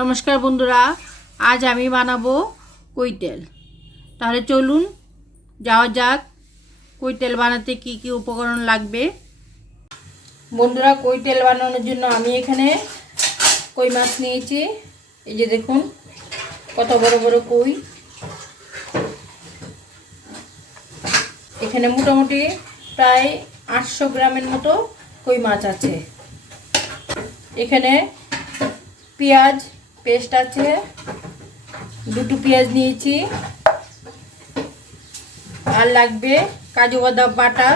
নমস্কার বন্ধুরা, আজ আমি বানাবো কৈতেল। তাহলে চলুন যাওয়া যাক, কৈতেল বানাতে কি কি উপকরণ লাগবে। বন্ধুরা, কৈতেল বানানোর জন্য আমি এখানে কই মাছ নিয়েছি। এই যে দেখুন, কত বড় বড় কই। এখানে মোটামুটি প্রায় আটশো গ্রামের মতো কই মাছ আছে। এখানে পেঁয়াজ পেস্ট আছে। দুটো পেঁয়াজ নিয়েছি। আর লাগবে কাজু বাদাম বাটা।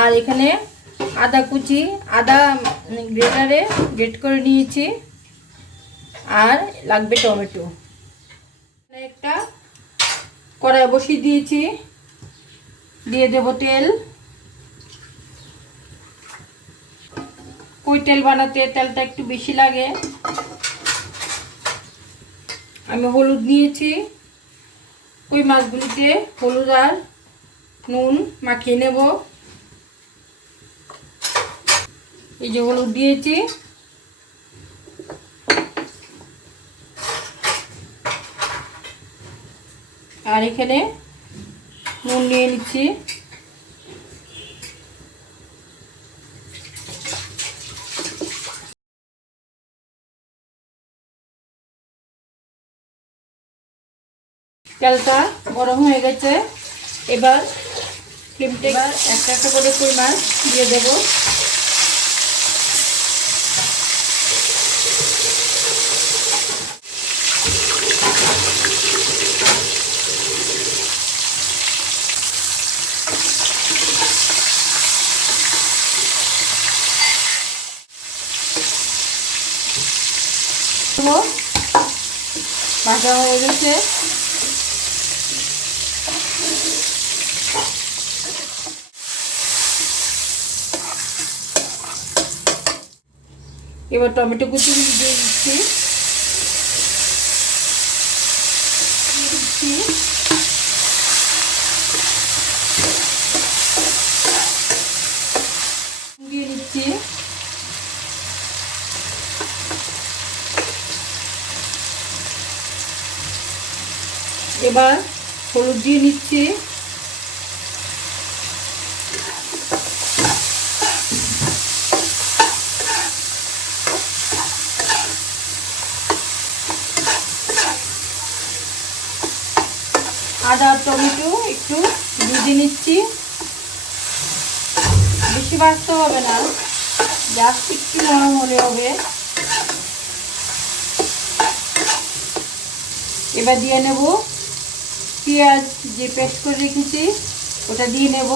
আর এখানে আদা কুচি, আদা গ্রেটারে গ্রেট করে নিয়েছি। আর লাগবে টমেটো। একটা কড়াই বসিয়ে দিয়েছি। দিয়ে দেবো তেল। কই তেল বানাতে, তেলটা একটু বেশি লাগে। আমি হলুদ নিয়েছি। কই মাছগুলিতে হলুদ আর নুন মাখিয়ে নেব। এই যে হলুদ দিয়েছি। আর এখানে নুন নিয়ে নিচ্ছি। তেলটা গরম হয়ে গেছে। এবার ফ্লেমটা এবার একটা একটা করে কই মাছ দিয়ে দেবো। ভাজা হয়ে গেছে। এবার টমেটো কুচি দিয়ে দিচ্ছি। দিয়ে এবার হলুদ দিয়ে নিচ্ছি। আদা টমেটো একটু ভেজে নিচ্ছি। বেশি ভাজতে হবে না। জাস্ট একটু নরম হলে হবে। এবার দিয়ে নেব। পেঁয়াজ যে পেস্ট করে রেখেছি, ওটা দিয়ে নেব।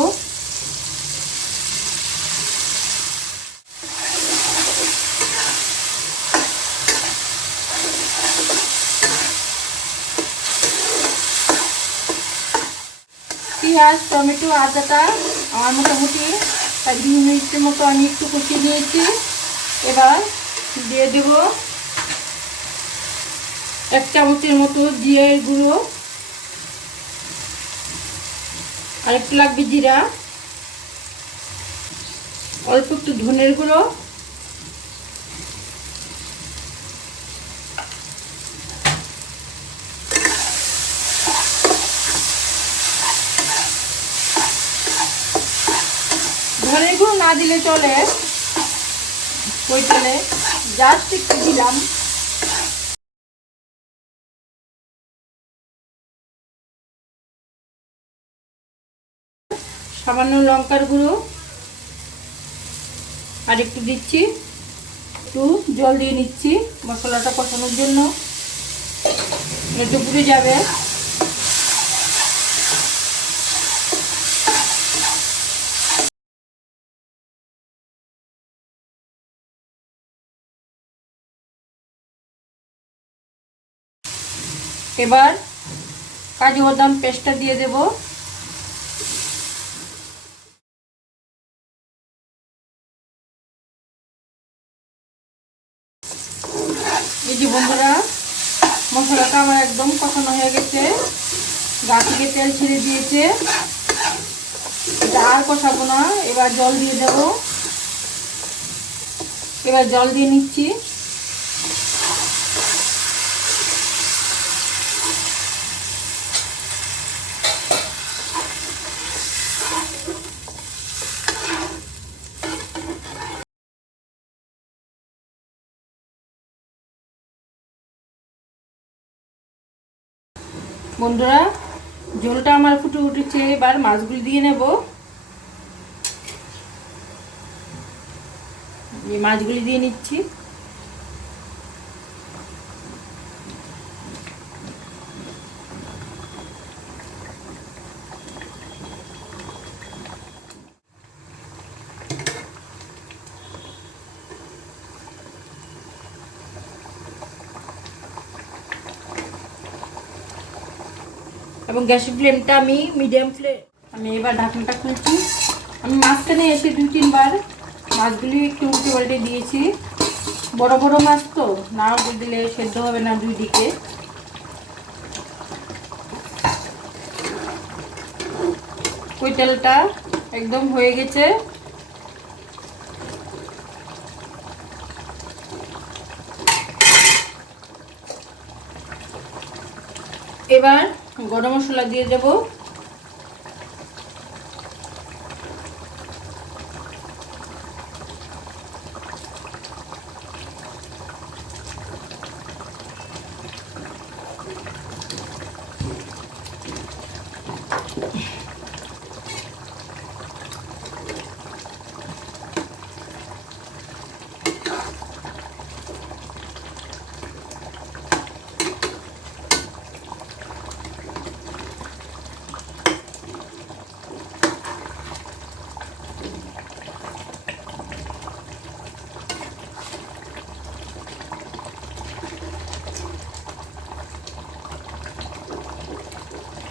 পেঁয়াজ, টমেটো, আদাটা আমার মোটামুটি দুই মিনিটের মতো আমি একটু কষিয়ে নিয়েছি। এবার দিয়ে দেব এক চামচের মতো জিরের গুঁড়ো। আর একটু লাগবে জিরা। অল্প একটু ধনের গুঁড়ো। ধনের গুঁড়ো না দিলে চলে। ওই তেলে জাস্ট একটু দিলাম। সামান্য লঙ্কার গুঁড়ো। আর একটু দিচ্ছি। একটু জল দিয়ে নিচ্ছি মশলাটা কষানোর জন্য। একটু যাবে। এবার কাজু বাদাম পেস্টটা দিয়ে দেব। এই যে বন্ধুরা, মশলাটা আমার একদম কষানো হয়ে গেছে। গা থেকে তেল ছেড়ে দিয়েছে। আর কষাবো না, এবার জল দিয়ে দেবো। এবার জল দিয়ে নিচ্ছি। বন্ধুরা ঝোলটা আমার ফুটে উঠেছে এবার মাছগুলি দিয়ে নেব। এই মাছগুলি দিয়ে নিচ্ছি। এবং গ্যাসের ফ্লেমটা আমি মিডিয়াম ফ্লেম আমি এবার ঢাকনাটা খুলছি। আমি মাঝখানে এসে দু তিনবার মাছগুলি একটু উল্টে পাল্টে দিয়েছি। বড় বড় মাছ তো না দিলে সেদ্ধ হবে না দুই দিকে। কৈতেলটা একদম হয়ে গেছে। এবার গরম মশলা দিয়ে দেব।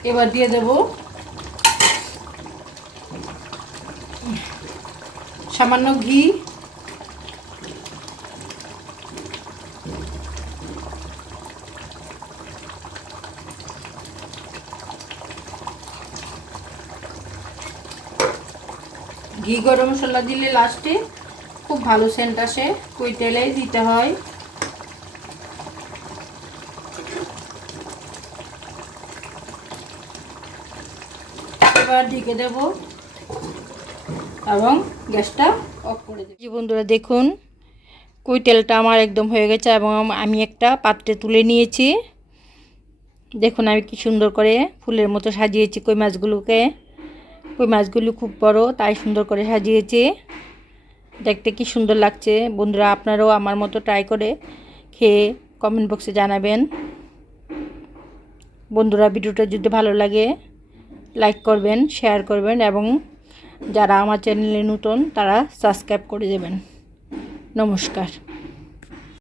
এবার দিয়ে দেব সামান্য ঘি। ঘি গরম মশলা দিলে লাস্টে খুব ভালো সেন্ট আসে কই তেলে দিতে হয়। এবার ঢেকে দেব এবং গ্যাসটা অফ করে দেব। বন্ধুরা, দেখুন কই তেলটা আমার একদম হয়ে গেছে এবং আমি একটা পাত্রে তুলে নিয়েছি। দেখুন, আমি কি সুন্দর করে ফুলের মতো সাজিয়েছি কই মাছগুলোকে। কই মাছগুলো খুব বড়, তাই সুন্দর করে সাজিয়েছি। দেখতে কি সুন্দর লাগছে। বন্ধুরা, আপনারাও আমার মতো ট্রাই করে খেয়ে কমেন্ট বক্সে জানাবেন। বন্ধুরা, ভিডিওটা যদি ভালো লাগে লাইক করবেন শেয়ার করবেন এবং যারা আমার চ্যানেলে নতুন তারা সাবস্ক্রাইব করে দেবেন। নমস্কার।